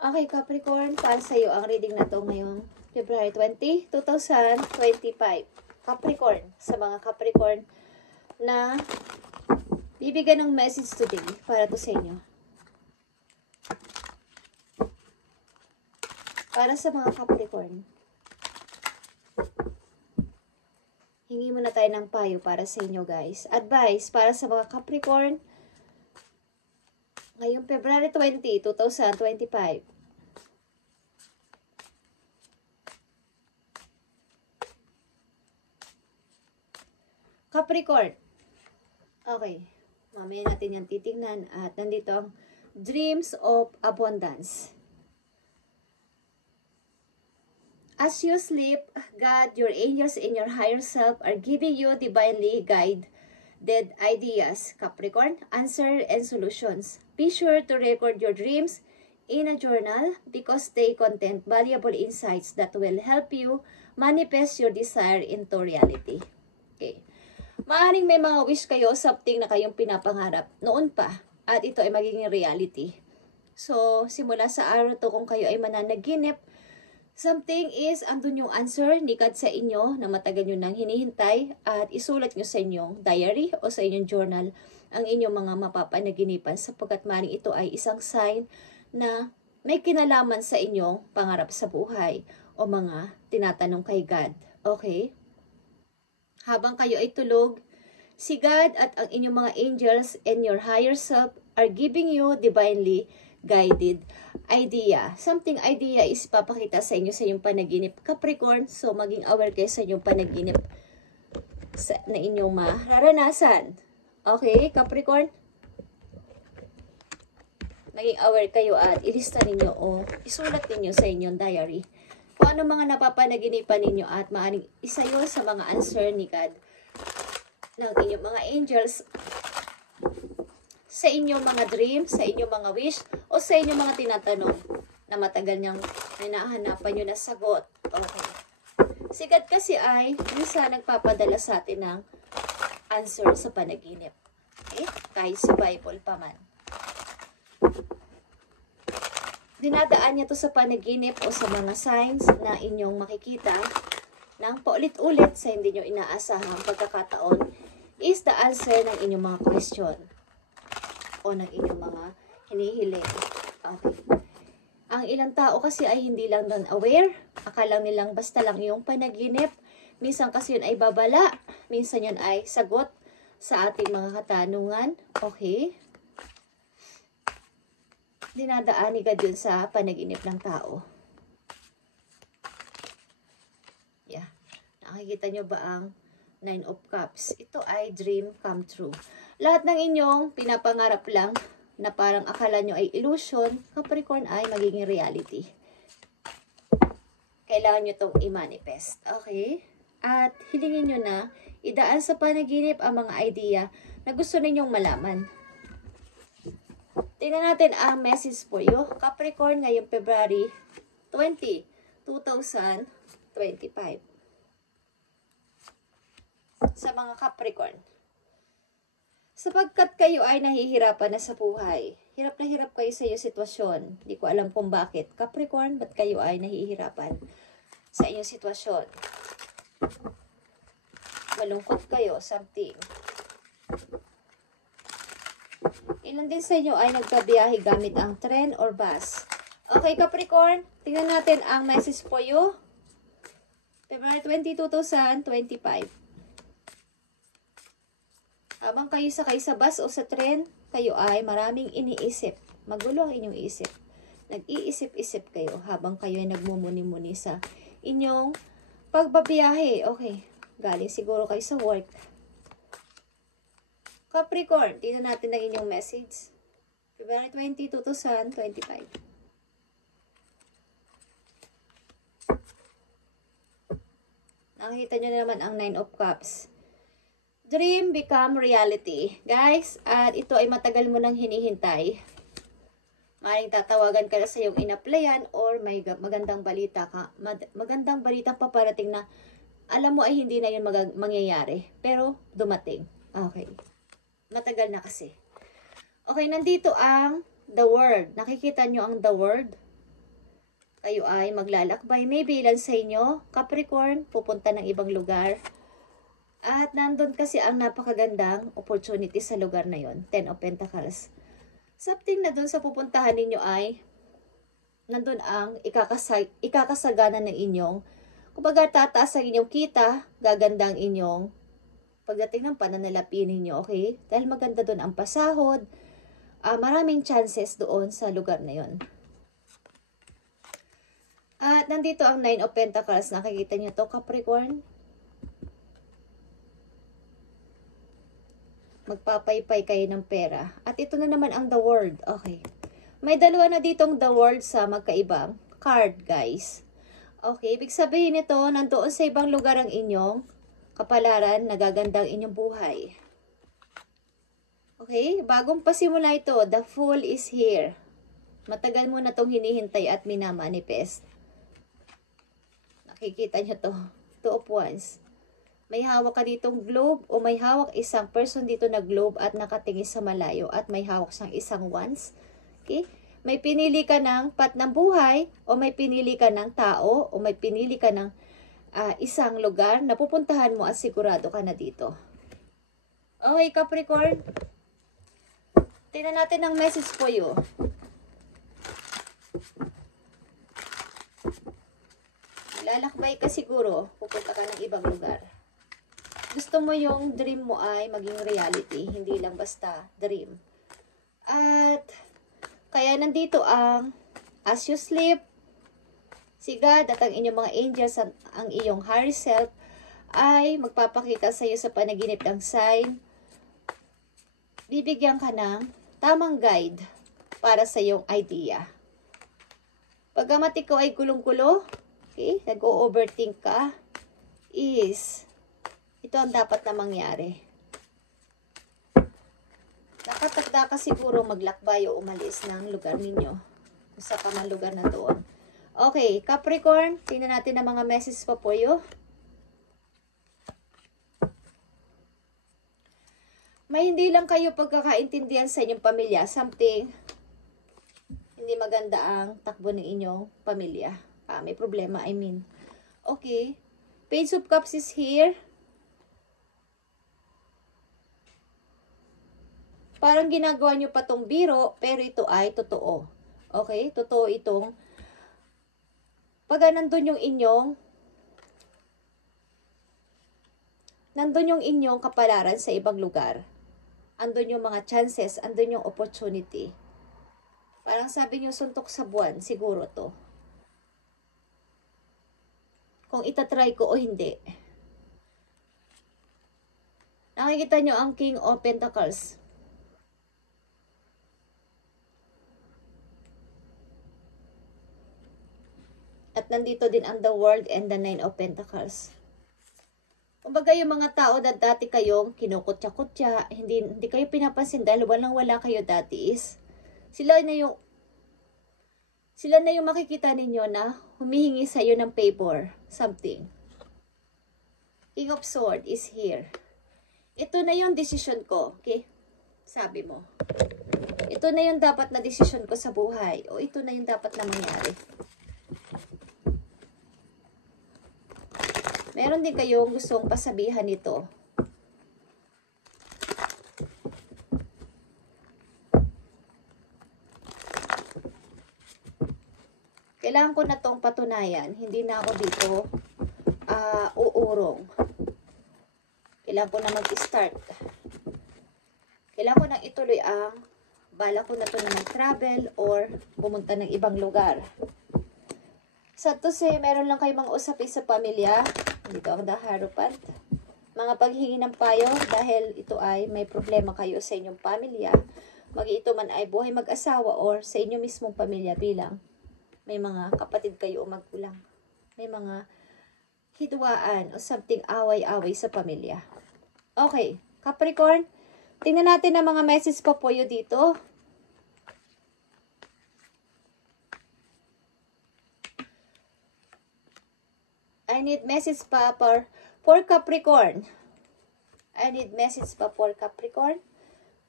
Okay, Capricorn, para sa iyo ang reading na to ngayong February 20, 2025. Capricorn, sa mga Capricorn na bibigyan ng message today para to sa inyo. Para sa mga Capricorn, hingi muna tayo ng payo para sa inyo, guys. Advice para sa mga Capricorn ngayong February 20, 2025. Capricorn. Okay. Mamaya natin yan titingnan. At nandito ang Dreams of Abundance. As you sleep, God, your angels, and your higher self are giving you divinely guided ideas, Capricorn, answer, and solutions. Be sure to record your dreams in a journal because they contain valuable insights that will help you manifest your desire into reality. Okay. Maaaring may mga wish kayo, something na kayong pinapangarap noon pa, at ito ay magiging reality. So, simula sa araw to, kung kayo ay mananaginip, something is, andun yung answer, nikad sa inyo na matagal nyo nang hinihintay, at isulat nyo sa inyong diary o sa inyong journal ang inyong mga mapapanaginipan, sapagkat maaaring ito ay isang sign na may kinalaman sa inyong pangarap sa buhay o mga tinatanong kay God. Okay? Habang kayo ay tulog, si God at ang inyong mga angels and your higher self are giving you divinely guided idea. Something idea is papakita sa inyo sa inyong panaginip, Capricorn. So, maging aware kayo sa inyong panaginip na inyong mararanasan. Okay, Capricorn? Maging aware kayo at ilista ninyo o isulat ninyo sa inyong diary kung ano mga napapanaginipan ninyo, at maaaring isa yun sa mga answer ni God ng inyong mga angels sa inyong mga dreams, sa inyong mga wish, o sa inyong mga tinatanong na matagal niyang hinahanapan nyo na sagot. Okay. Si God kasi ay minsan nagpapadala sa atin ng answer sa panaginip. Okay? Kahit sa Bible pa man. Dinadaan niya to sa panaginip o sa mga signs na inyong makikita ng paulit-ulit sa hindi nyo inaasahang pagkakataon is the answer ng inyong mga question o ng inyong mga hinihiling. Okay. Ang ilang tao kasi ay hindi lang doon aware, akala nilang basta lang yung panaginip. Minsan kasi yun ay babala, minsan yun ay sagot sa ating mga katanungan. Okay. Dinadaan ni God yun sa panaginip ng tao. Yeah. Nakikita nyo ba ang 9 of Cups? Ito ay dream come true. Lahat ng inyong pinapangarap lang na parang akala nyo ay illusion, Capricorn, ay magiging reality. Kailangan nyo itong i-manifest. Okay? At hilingin nyo na idaan sa panaginip ang mga idea na gusto ninyong malaman. Tingnan natin ang message for you, Capricorn, ngayong February 20, 2025. Sa mga Capricorn. Sapagkat kayo ay nahihirapan na sa buhay. Hirap na hirap kayo sa iyong sitwasyon. Hindi ko alam kung bakit. Capricorn, ba't kayo ay nahihirapan sa inyong sitwasyon? Malungkot kayo, something. Ilan din sa inyo ay nagkabiyahe gamit ang tren or bus? Okay, Capricorn, tingnan natin ang message for you. February 20, 2025. Habang kayo sakay sa bus o sa tren, kayo ay maraming iniisip. Magulo ang inyong isip. Nag-iisip-isip kayo habang kayo ay nagmumuni-muni sa inyong pagbabiyahe. Okay, galing siguro kayo sa work. Capricorn, tingnan natin ang inyong message. February 20, 2025. Nakikita nyo na naman ang 9 of Cups. Dream become reality. Guys, at ito ay matagal mo nang hinihintay. Maaaring tatawagan ka na sa iyong inaplayan or may magandang balita ka. Magandang balita paparating na alam mo ay hindi na yun mangyayari. Pero dumating. Okay. Matagal na kasi. Okay, nandito ang the word. Nakikita nyo ang the word? Kayo ay maglalakbay. Maybe ilan sa inyo, Capricorn, pupunta ng ibang lugar. At nandun kasi ang napakagandang opportunity sa lugar na yon, Ten of Pentacles. Something na dun sa pupuntahan ninyo ay nandun ang ikakasagana ng inyong, kumbaga tataas ang inyong kita, gaganda ang inyong pagdating ng pananalapi ninyo, okay? Dahil maganda dun ang pasahod, maraming chances doon sa lugar na yon. At nandito ang Nine of Pentacles, nakikita nyo to, Capricorn. Magpapaypay kayo ng pera. At ito na naman ang The World, okay. May dalawa na ditong The World sa magkaibang card, guys. Okay, ibig sabihin nito, nandoon sa ibang lugar ang inyong kapalaran, nagagandang inyong buhay. Okay, bagong pasimula ito, the Fool is here. Matagal mo na itong hinihintay at minamanifest. Nakikita nyo to, Two of Wands. May hawak ka ditong globe o may hawak isang person dito na globe at nakatingin sa malayo at may hawak siyang isang wands. Okay? May pinili ka ng path ng buhay o may pinili ka ng tao o may pinili ka ng isang lugar na pupuntahan mo at sigurado ka na dito. Okay, Capricorn. Tingnan natin ang message for you. Lalakbay ka siguro, pupunta ka ng ibang lugar. Gusto mo yung dream mo ay maging reality, hindi lang basta dream. At kaya nandito ang as you sleep, si God at ang inyong mga angels, ang iyong higher self ay magpapakita sa iyo sa panaginip ng sign. Bibigyan ka ng tamang guide para sa iyong idea. Pagkamat ikaw ay gulong-gulo, okay, nag-o-overthink ka, ito ang dapat na mangyari. Nakatakda ka siguro maglakbay o umalis ng lugar ninyo. Sa kamang lugar na doon. Okay, Capricorn, tingnan natin ang mga message pa po yo. May hindi lang kayo pagkakaintindihan sa inyong pamilya. Something hindi maganda ang takbo ng inyong pamilya. May problema, I mean. Okay, Page of Cups is here. Parang ginagawa nyo pa tong biro, pero ito ay totoo. Okay? Totoo itong, pag nandun yung inyong kapalaran sa ibang lugar, andun yung mga chances, andun yung opportunity. Parang sabi nyo, suntok sa buwan, siguro to. Kung itatry ko o hindi. Nakikita nyo ang King of Pentacles. At nandito din ang The World and the Nine of Pentacles. Kumbaga yung mga tao na dati kayong kinukutya-kutya, hindi kayo pinapansin dahil walang-wala kayo dati is, sila na yung makikita ninyo na humihingi sa iyo ng favor, something. King of Swords is here. Ito na yung decision ko, okay? Sabi mo. Ito na yung dapat na decision ko sa buhay o ito na yung dapat na mangyari. Meron din kayong gustong pasabihan nito. Kailangan ko na tong patunayan. Hindi na ako dito uurong. Kailangan ko na mag-start. Kailangan ko nang ituloy ang bala ko na to na mag-travel or pumunta ng ibang lugar. Sa to say, meron lang kayong mga usapin sa pamilya. Dito ang daharupan. Mga paghingi ng payo dahil ito ay may problema kayo sa inyong pamilya. Ito man ay buhay mag-asawa or sa inyong mismong pamilya bilang may mga kapatid kayo o magulang. May mga hidwaan o something away-away sa pamilya. Okay, Capricorn, tingnan natin ang mga message pa po yun dito. I need message pa for Capricorn. I need message pa for Capricorn.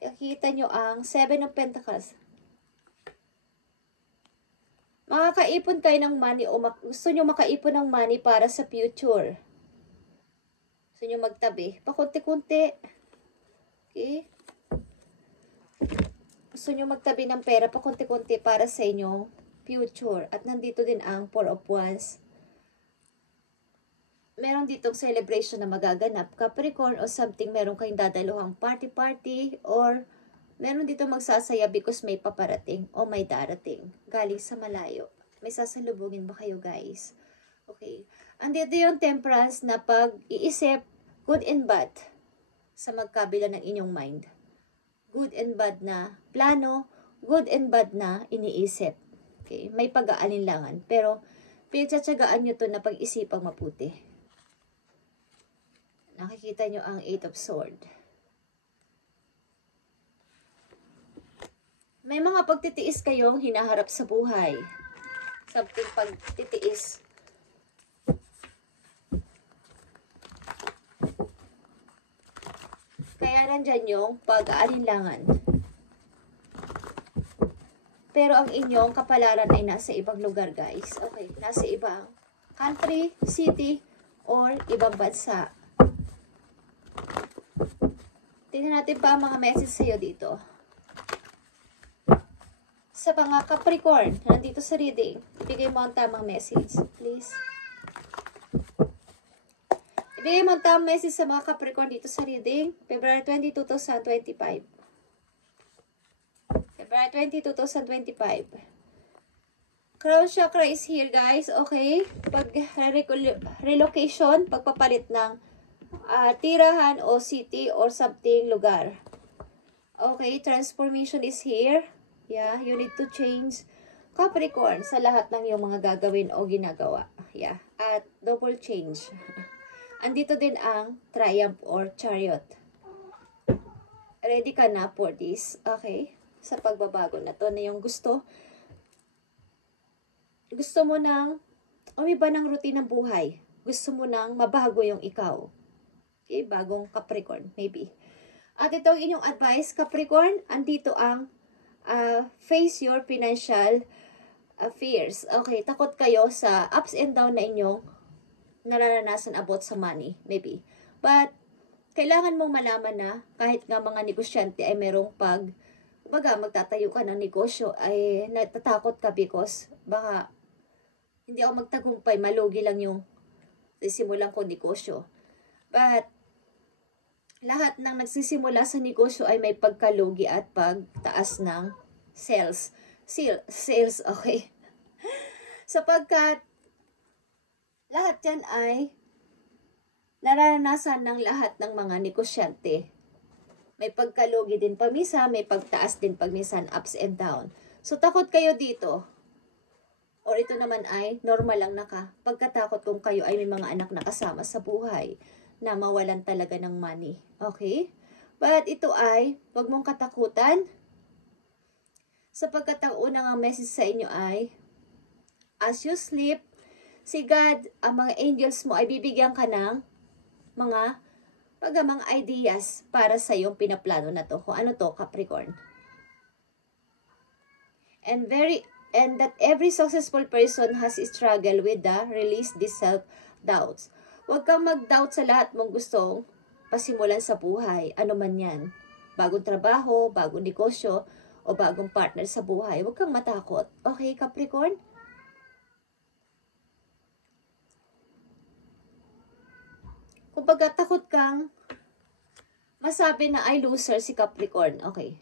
Kakita nyo ang 7 of Pentacles. Makakaipon kayo ng money o gusto nyo makaipon ng money para sa future. Gusto nyo magtabi. Pakunti-kunti. Okay? Gusto nyo magtabi ng pera pakunti-kunti para sa inyong future. At nandito din ang Four of Wands. Meron ditong celebration na magaganap, Capricorn, o something, meron kayong dadaluhang party-party, or meron dito magsasaya because may paparating o may darating galing sa malayo. May sasalubungin ba kayo, guys? Okay. Andito yung Temperance na pag-iisip, good and bad, sa magkabila ng inyong mind. Good and bad na plano, good and bad na iniisip. Okay. May pag-aalinlangan. Pero, pinagtsatsagaan nyo to na pag-isipang maputi. Nakikita nyo ang Eight of Swords. May mga pagtitiis kayong hinaharap sa buhay. Something pagtitiis. Kaya nandyan yung pag-aalinlangan. Pero ang inyong kapalaran ay nasa ibang lugar, guys. Okay, nasa ibang country, city, or ibang bansa. Tingnan natin pa ang mga message sa'yo dito. Sa mga Capricorn, nandito sa reading, ibigay mo ang tamang message, please. Ibigay mo ang tamang message sa mga Capricorn dito sa reading, February 20, 2025. February 20, 2025. Crown chakra is here, guys. Okay? Pag relocation, pagpapalit ng tirahan o city or something lugar. Okay? Transformation is here. Yeah, you need to change, Capricorn, sa lahat ng iyong mga gagawin o ginagawa. Yeah, at double change. Andito din ang Triumph or Chariot. Ready ka na for this? Okay? Sa pagbabago na to na yung gusto. Gusto mo nang umiba ng routine ng buhay. Gusto mo nang mabago yung ikaw. Okay? Bagong Capricorn, maybe. At itong inyong advice, Capricorn, andito ang face your financial fears. Okay, takot kayo sa ups and down na inyong nararanasan about sa money, maybe. But, kailangan mong malaman na kahit nga mga negosyante ay merong magtatayo ka ng negosyo, ay natatakot ka because baka hindi ako magtagumpay, malugi lang yung sisimulan ko negosyo. But, lahat ng nagsisimula sa negosyo ay may pagkalugi at pagtaas ng sales. Sales, okay. Sapagkat lahat yan ay nararanasan ng lahat ng mga negosyante. May pagkalugi din pamisa, may pagtaas din pagmisan, ups and down. So, takot kayo dito. Or ito naman ay normal lang pagkatakot kung kayo ay may mga anak na kasama sa buhay na mawalan talaga ng money. Okay? But ito ay, wag mong katakutan. Sapagkat ang unang message sa inyo ay, as you sleep, si God, ang mga angels mo ay bibigyan ka ng mga ideas para sa iyong pinaplano na to. Kung ano to, Capricorn. And that every successful person has struggled with the release these self-doubts. Huwag kang mag-doubt sa lahat mong gustong pasimulan sa buhay. Ano man yan. Bagong trabaho, bagong negosyo, o bagong partner sa buhay. Huwag kang matakot. Okay, Capricorn? Kung takot kang masabi na ay loser si Capricorn. Okay.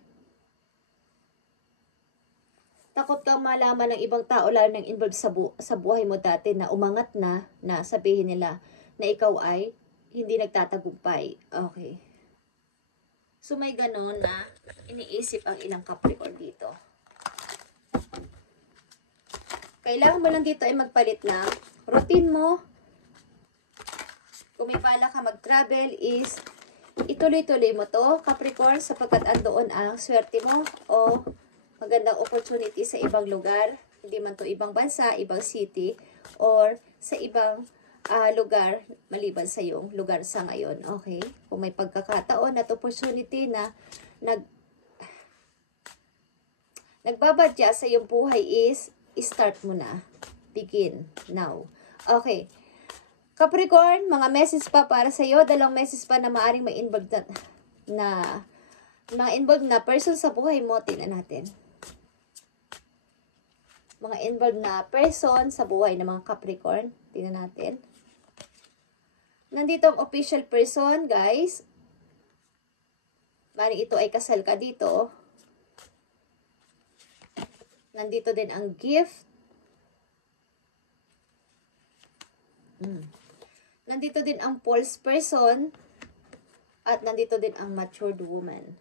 Takot kang malaman ng ibang tao, lalo ng involved sa buhay mo dati na umangat na sabihin nila na ikaw ay hindi nagtatagumpay. Okay. So, may ganon na iniisip ang ilang Capricorn dito. Kailangan mo lang dito ay magpalit na routine mo. Kung may bala ka mag-travel is ituloy-tuloy mo to, Capricorn, sapagkat andoon ang swerte mo o magandang opportunity sa ibang lugar. Hindi man to ibang bansa, ibang city, or sa ibang lugar maliban sa iyong lugar sa ngayon. Okay? Kung may pagkakataon at opportunity na nagbabadya sa iyong buhay is start mo na. Begin now. Okay. Capricorn, mga message pa para sa'yo. 2 message pa na maaaring may involved na mga involved na person sa buhay mo. Tingnan natin. Mga involved na person sa buhay ng mga Capricorn. Tingnan natin. Nandito ang official person, guys. Maring ito ay kasal ka dito. Nandito din ang gift. Nandito din ang false person. At nandito din ang matured woman.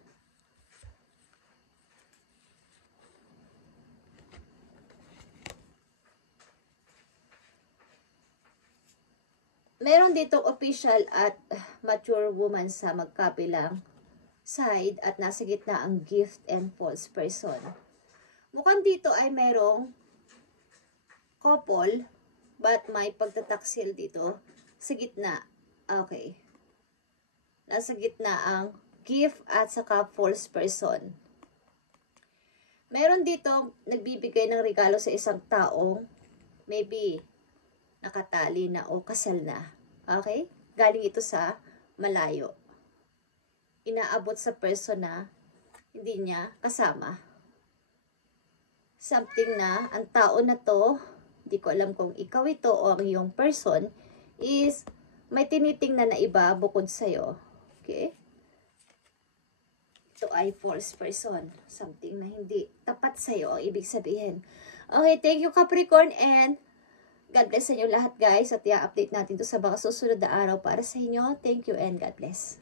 Meron dito official at mature woman sa magkabilang side at nasa gitna ang gift and false person. Mukhang dito ay merong couple but may pagtataksil dito sa gitna. Okay. Nasa gitna ang gift at saka false person. Meron dito nagbibigay ng regalo sa isang taong maybe nakatali na o kasal na. Okay? Galing ito sa malayo. Inaabot sa person na hindi niya kasama. Something na ang tao na to, hindi ko alam kung ikaw ito o ang iyong person, is may tinitingnan na iba bukod sa'yo. Okay? Ito ay false person. Something na hindi tapat sa'yo, ibig sabihin. Okay, thank you Capricorn and God bless sa inyo lahat guys at i-update natin to sa mga susunod na araw para sa inyo. Thank you and God bless.